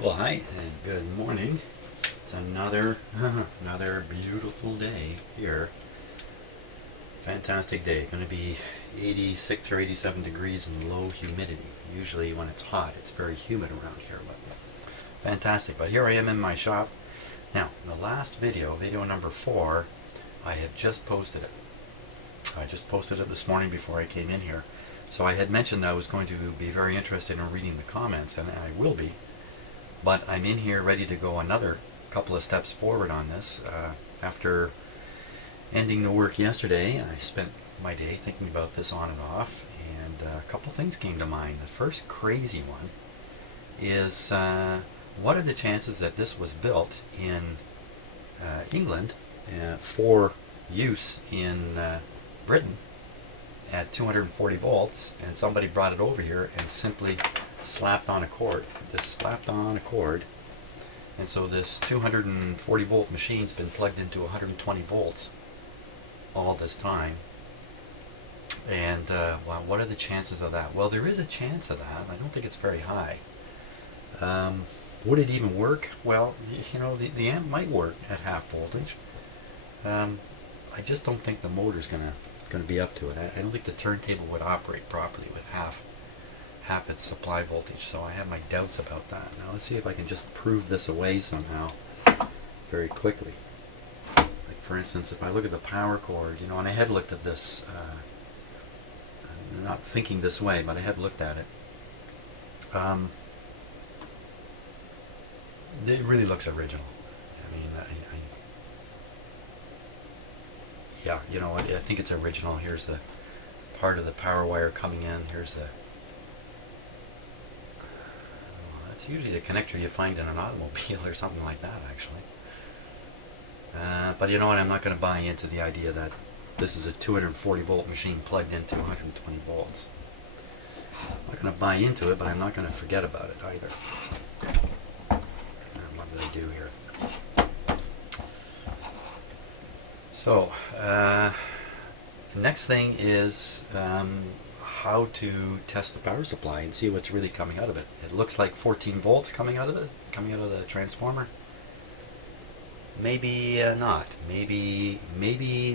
Well, hi and good morning. It's another beautiful day here. Fantastic day. Going to be 86 or 87 degrees and low humidity. Usually when it's hot, it's very humid around here, but fantastic. But here I am in my shop. Now, the last video number 4, I had just posted it. I just posted it this morning before I came in here. So I had mentioned that I was going to be very interested in reading the comments, and I will be. But I'm in here ready to go another couple of steps forward on this. After ending the work yesterday, I spent my day thinking about this on and off, and a couple things came to mind. The first crazy one is what are the chances that this was built in England for use in Britain at 240 volts, and somebody brought it over here and simply slapped on a cord. Just slapped on a cord, and so this 240 volt machine's been plugged into 120 volts all this time. And well, what are the chances of that? Well, there is a chance of that. I don't think it's very high. Would it even work? Well, you know, the amp might work at half voltage. I just don't think the motor's gonna be up to it. I don't think the turntable would operate properly with half its supply voltage, so I have my doubts about that. Now let's see if I can just prove this away somehow very quickly. Like for instance, if I look at the power cord, you know, and I had looked at this, not thinking this way, but I had looked at it. It really looks original. I mean, yeah, you know, I think it's original. Here's the part of the power wire coming in. Here's the it's usually the connector you find in an automobile or something like that, actually. But you know what, I'm not going to buy into the idea that this is a 240 volt machine plugged into 120 volts. I'm not going to buy into it, but I'm not going to forget about it either. What did I do here? So, next thing is how to test the power supply and see what's really coming out of it. It looks like 14 volts coming out of it, coming out of the transformer. Maybe not. Maybe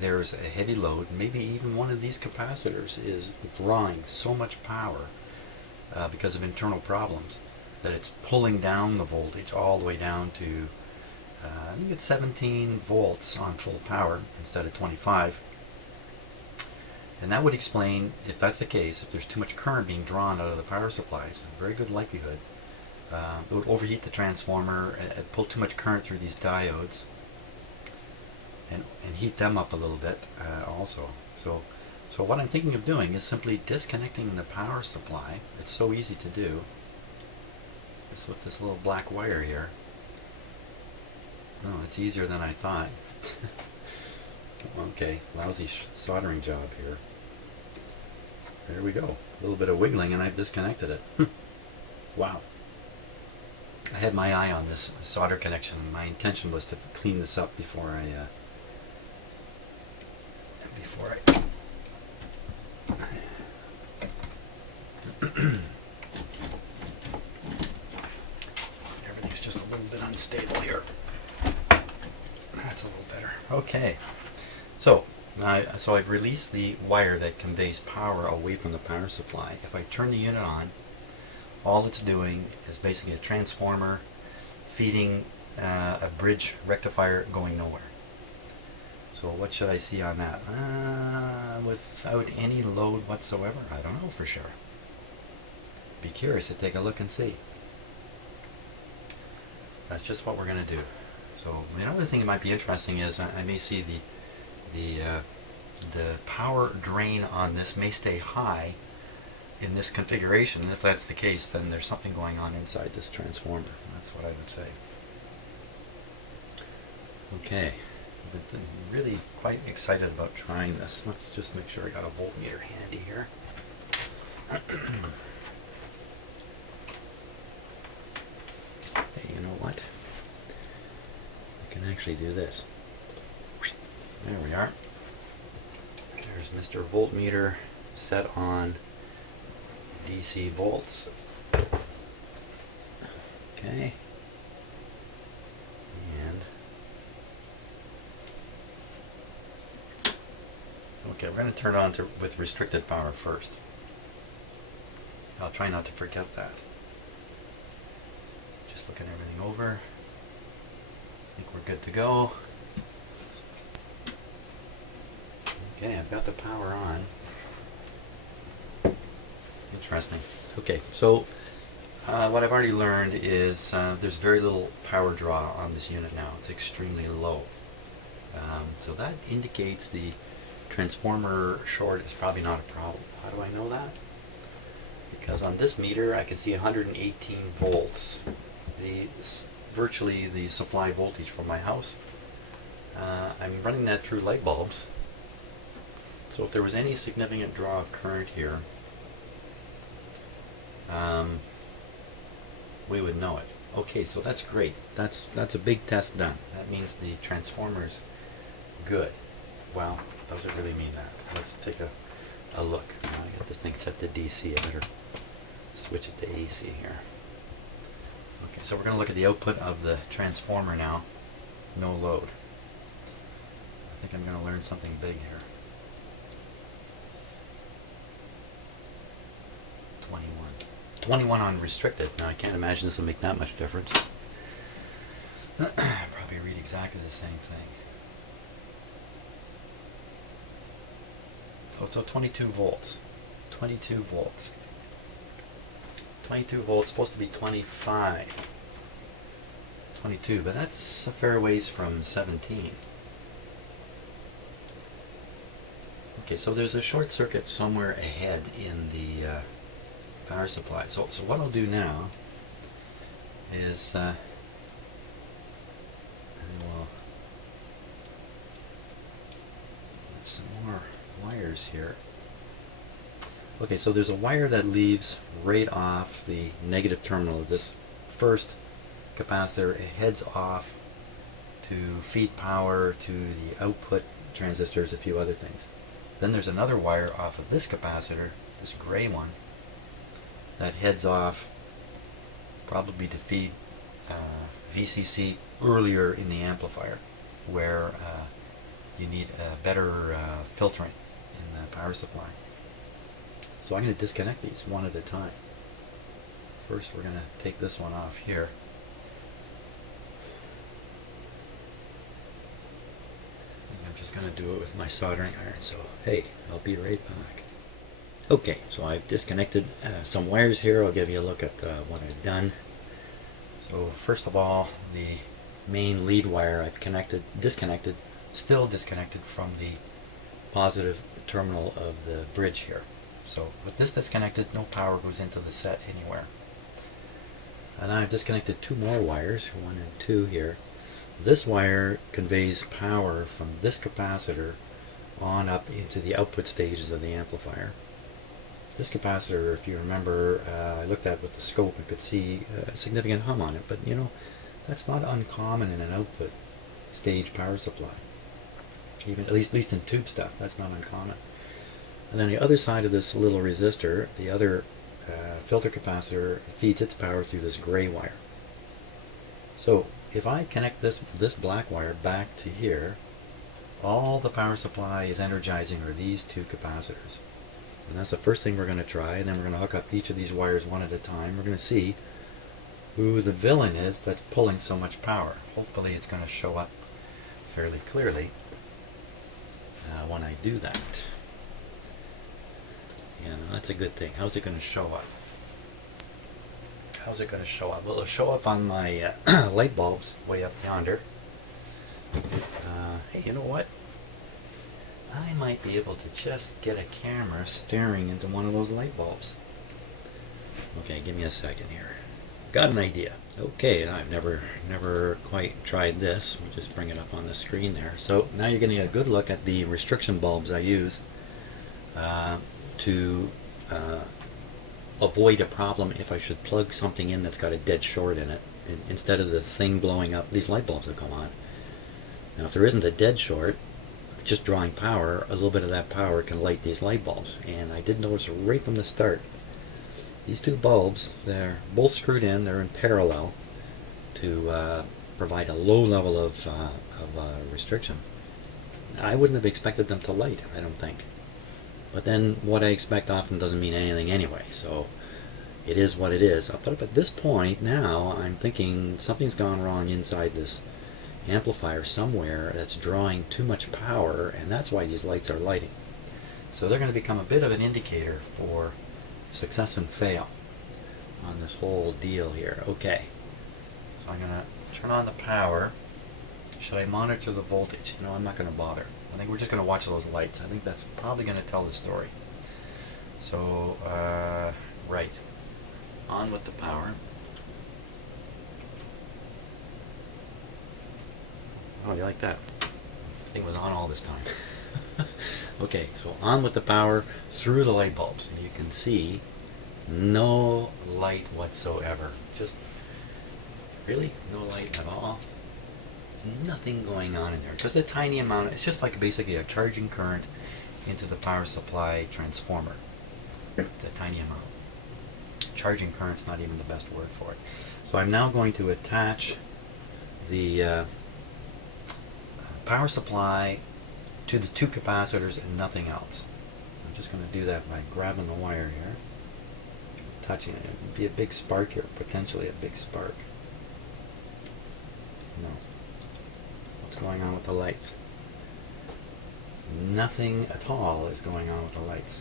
there's a heavy load. Maybe even one of these capacitors is drawing so much power because of internal problems that it's pulling down the voltage all the way down to I think it's 17 volts on full power instead of 25. And that would explain, if that's the case, if there's too much current being drawn out of the power supply, it's a very good likelihood. It would overheat the transformer, and pull too much current through these diodes, and heat them up a little bit also. So what I'm thinking of doing is simply disconnecting the power supply. It's so easy to do. Just with this little black wire here. Oh, it's easier than I thought. Okay, lousy soldering job here. There we go. A little bit of wiggling and I've disconnected it. Wow. I had my eye on this solder connection. My intention was to clean this up before I everything's just a little bit unstable here. That's a little better. Okay. So I've released the wire that conveys power away from the power supply. If I turn the unit on, all it's doing is basically a transformer feeding a bridge rectifier going nowhere. So what should I see on that? Without any load whatsoever? I don't know for sure. Be curious to take a look and see. That's just what we're going to do. So another thing that might be interesting is I may see the power drain on this may stay high in this configuration. And if that's the case, then there's something going on inside this transformer. That's what I would say. Okay, but I'm really quite excited about trying this. Let's just make sure I got a voltmeter handy here. Hey, you know what? I can actually do this. There we are. There's Mr. Voltmeter set on DC volts. Okay, Okay, we're going to turn it on with restricted power first. I'll try not to forget that. Just looking everything over. I think we're good to go. Okay, I've got the power on. Interesting. Okay, so what I've already learned is there's very little power draw on this unit now. It's extremely low. So that indicates the transformer short is probably not a problem. How do I know that? Because on this meter I can see 118 volts. Virtually the supply voltage for my house. I'm running that through light bulbs. So if there was any significant draw of current here, we would know it. Okay, so that's great. That's a big test done. That means the transformer's good. Well, does it really mean that? Let's take a look. I got this thing set to DC. I better switch it to AC here. Okay, so we're going to look at the output of the transformer now. No load. I think I'm going to learn something big here. 21 on restricted. Now I can't imagine this will make that much difference. Probably read exactly the same thing. So 22 volts. 22 volts. 22 volts, supposed to be 25. 22, but that's a fair ways from 17. Okay, so there's a short circuit somewhere ahead in the power supply. So what I'll do now is we'll some more wires here. Okay, so there's a wire that leaves right off the negative terminal of this first capacitor. It heads off to feed power to the output transistors, a few other things. Then there's another wire off of this capacitor, this gray one, that heads off probably to feed VCC earlier in the amplifier, where you need better filtering in the power supply. So I'm going to disconnect these one at a time. First we're going to take this one off here. And I'm just going to do it with my soldering iron, so hey, I'll be right back. Okay, so I've disconnected some wires here. I'll give you a look at what I've done. So first of all, the main lead wire I've disconnected, still disconnected from the positive terminal of the bridge here. So with this disconnected, no power goes into the set anywhere. And I've disconnected two more wires, 1 and 2 here. This wire conveys power from this capacitor on up into the output stages of the amplifier. This capacitor, if you remember, I looked at with the scope and could see a significant hum on it, but you know, that's not uncommon in an output stage power supply. Even at least in tube stuff, that's not uncommon. And then the other side of this little resistor, the other filter capacitor, feeds its power through this gray wire. So if I connect this black wire back to here, all the power supply is energizing are these two capacitors. And that's the first thing we're going to try, and then we're going to hook up each of these wires one at a time. We're going to see who the villain is that's pulling so much power. Hopefully it's going to show up fairly clearly when I do that. You know, that's a good thing. How's it going to show up? How's it going to show up? Well, it'll show up on my light bulbs way up yonder. Hey, you know what? I might be able to just get a camera staring into one of those light bulbs. Okay, give me a second here. Got an idea. Okay, I've never quite tried this. We'll just bring it up on the screen there. So now you're getting a good look at the restriction bulbs I use to avoid a problem if I should plug something in that's got a dead short in it. Instead of the thing blowing up, these light bulbs will come on. Now if there isn't a dead short, just drawing power, a little bit of that power can light these light bulbs. And I did notice right from the start, these two bulbs, they're both screwed in, they're in parallel to provide a low level of restriction. I wouldn't have expected them to light, I don't think. But then what I expect often doesn't mean anything anyway, so it is what it is. But at this point now, I'm thinking something's gone wrong inside this amplifier somewhere that's drawing too much power, and that's why these lights are lighting. So they're going to become a bit of an indicator for success and fail on this whole deal here. Okay, so I'm going to turn on the power. Should I monitor the voltage? No, I'm not going to bother. I think we're just going to watch those lights. I think that's probably going to tell the story. So, right. On with the power. Oh, you like that? The thing was on all this time. Okay, so on with the power through the light bulbs. And you can see no light whatsoever. Just, really? No light at all? There's nothing going on in there. Just a tiny amount. It's just like basically a charging current into the power supply transformer. It's a tiny amount. Charging current's not even the best word for it. So I'm now going to attach the power supply to the two capacitors and nothing else. I'm just going to do that by grabbing the wire here, touching it. It would be a big spark here, potentially a big spark. No. What's going on with the lights? Nothing at all is going on with the lights.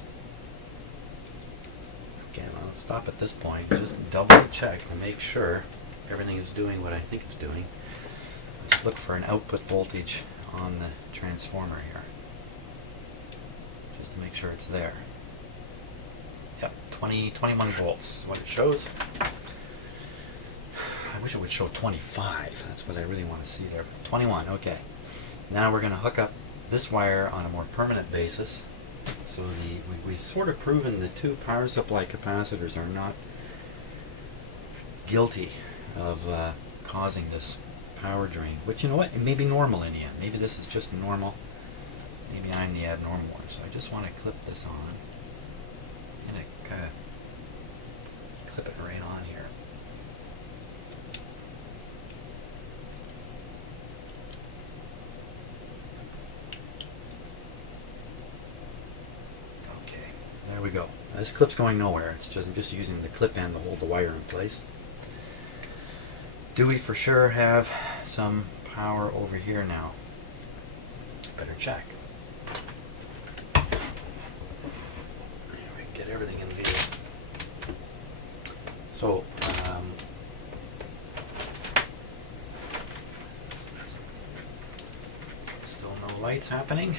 Okay, well, let's stop at this point. Just double check to make sure everything is doing what I think it's doing. Just look for an output voltage on the transformer here, just to make sure it's there. Yep, 21 volts is what it shows. I wish it would show 25. That's what I really want to see there. 21, okay. Now we're going to hook up this wire on a more permanent basis. So we've sort of proven the two power supply capacitors are not guilty of causing this power drain. But you know what? It may be normal in the end. Maybe this is just normal. Maybe I'm the abnormal one. So I just want to clip this on. And I kind of clip it right on here. Okay, there we go. Now, this clip's going nowhere. It's just, I'm just using the clip end to hold the wire in place. Do we for sure have some power over here now? Better check. There we get everything in view. So, still no lights happening.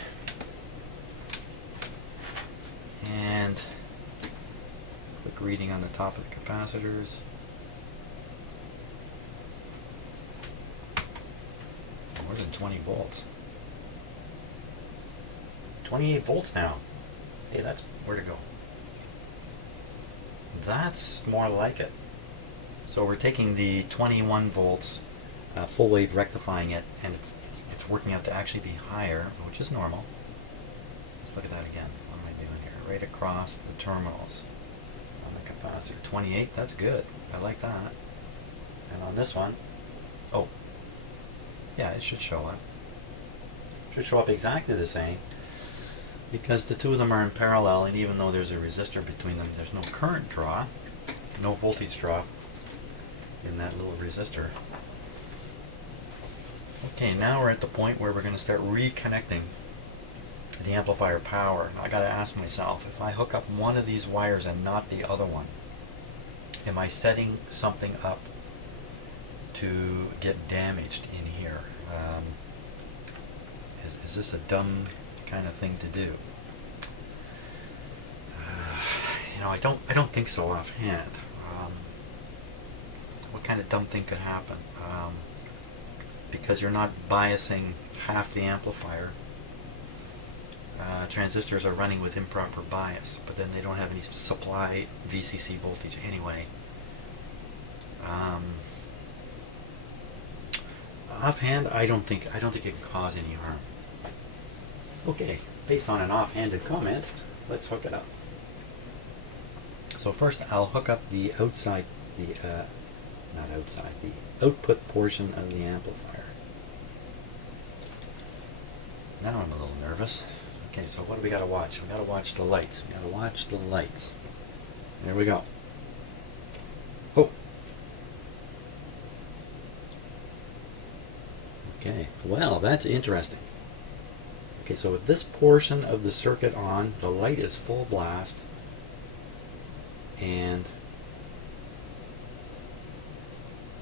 And quick reading on the top of the capacitors. More than 20 volts. 28 volts now. Hey, that's where to go. That's more like it. So we're taking the 21 volts, full wave rectifying it, and it's working out to actually be higher, which is normal. Let's look at that again. What am I doing here? Right across the terminals on the capacitor. 28, that's good. I like that. And on this one, oh, yeah, it should show up. It should show up exactly the same, because the two of them are in parallel, and even though there's a resistor between them, there's no current draw, no voltage drop in that little resistor. Okay, now we're at the point where we're going to start reconnecting the amplifier power. Now I got to ask myself, if I hook up one of these wires and not the other one, am I setting something up to get damaged in here? Is this a dumb kind of thing to do? You know, I don't think so offhand. What kind of dumb thing could happen? Because you're not biasing half the amplifier. Transistors are running with improper bias, but then they don't have any supply VCC voltage anyway. Offhand, I don't think it can cause any harm. Okay, based on an offhanded comment, let's hook it up. So first, I'll hook up the outside, the output portion of the amplifier. Now I'm a little nervous. Okay, so what do we got to watch? We got to watch the lights. We got to watch the lights. There we go. Oh. Okay, well, that's interesting. Okay, so with this portion of the circuit on, the light is full blast, and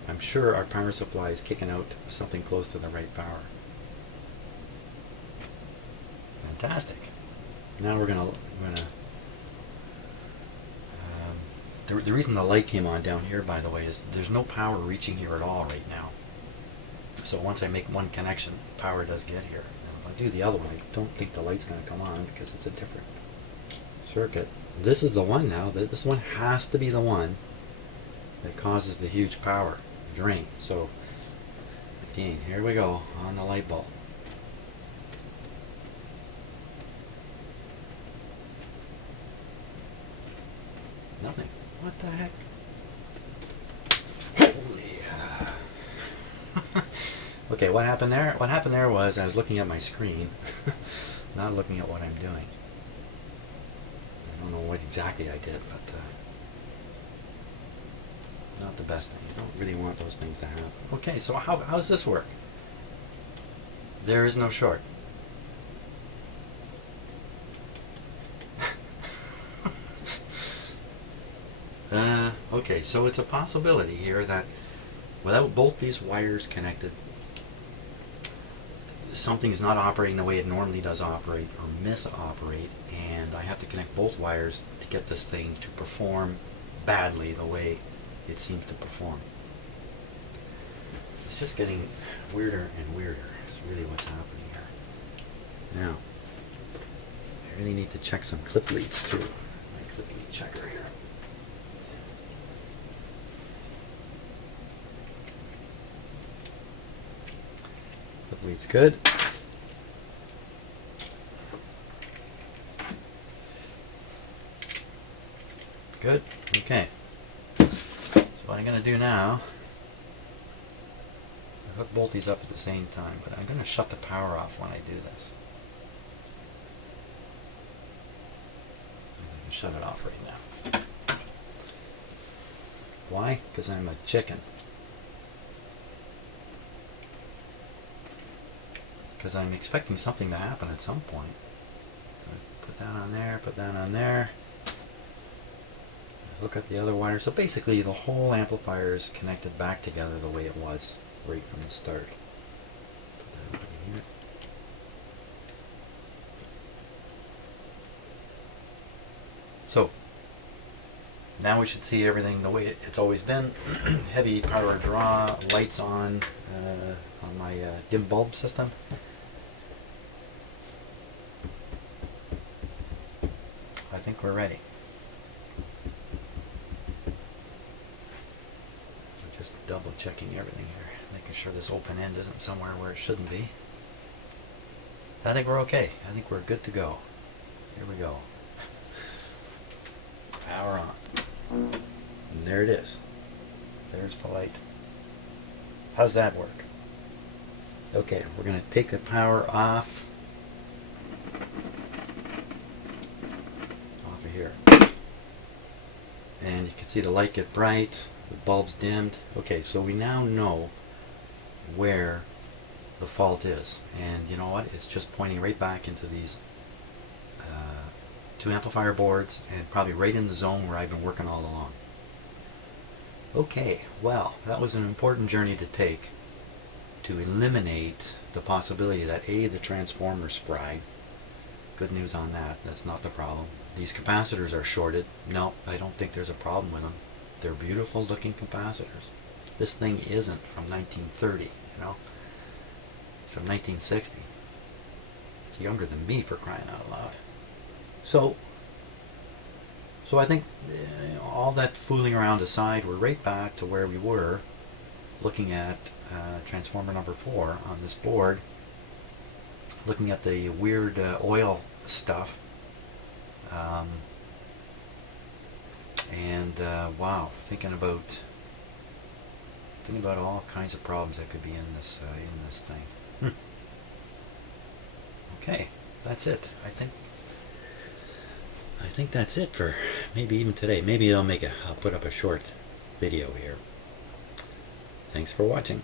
I'm sure our power supply is kicking out something close to the right power. Fantastic. Now we're gonna the reason the light came on down here, by the way, is there's no power reaching here at all right now. So once I make one connection, power does get here. Now if I do the other one, I don't think the light's going to come on because it's a different circuit. This is the one now. This one has to be the one that causes the huge power drain. So again, here we go on the light bulb. Nothing. What the heck? Holy. Okay, what happened there? What happened there was I was looking at my screen, not looking at what I'm doing. I don't know what exactly I did, but not the best thing. You don't really want those things to happen. Okay, so how does this work? There is no short. Okay, so it's a possibility here that without both these wires connected, something is not operating the way it normally does operate or misoperate, and I have to connect both wires to get this thing to perform badly the way it seems to perform. It's just getting weirder and weirder. It's really what's happening here. Now, I really need to check some clip leads too. My clip lead checker here. Clip lead's good. Good. Okay. So what I'm going to do now, I hook both these up at the same time, but I'm going to shut the power off when I do this. I'm going to shut it off right now. Why? Because I'm a chicken. Because I'm expecting something to happen at some point. So put that on there, put that on there. Hook up the other wire. So basically the whole amplifier is connected back together the way it was right from the start. Put that over here. So now we should see everything the way it's always been. Heavy power draw, lights on my dim bulb system. I think we're ready. So just double checking everything here, making sure this open end isn't somewhere where it shouldn't be. I think we're okay. I think we're good to go. Here we go. Power on. And there it is. There's the light. How's that work? Okay, we're going to take the power off of here. And you can see the light get bright, the bulb's dimmed. Okay, so we now know where the fault is. And you know what? It's just pointing right back into these two amplifier boards and probably right in the zone where I've been working all along. Okay, well, that was an important journey to take to eliminate the possibility that A, the transformer's fried. Good news on that. That's not the problem. These capacitors are shorted. No, I don't think there's a problem with them. They're beautiful looking capacitors. This thing isn't from 1930, you know. It's from 1960. It's younger than me, for crying out loud. So I think all that fooling around aside, we're right back to where we were looking at transformer number 4 on this board, looking at the weird oil stuff, and wow, thinking about all kinds of problems that could be in this thing. Okay, that's it. I think that's it for maybe even today. Maybe I'll put up a short video here. Thanks for watching.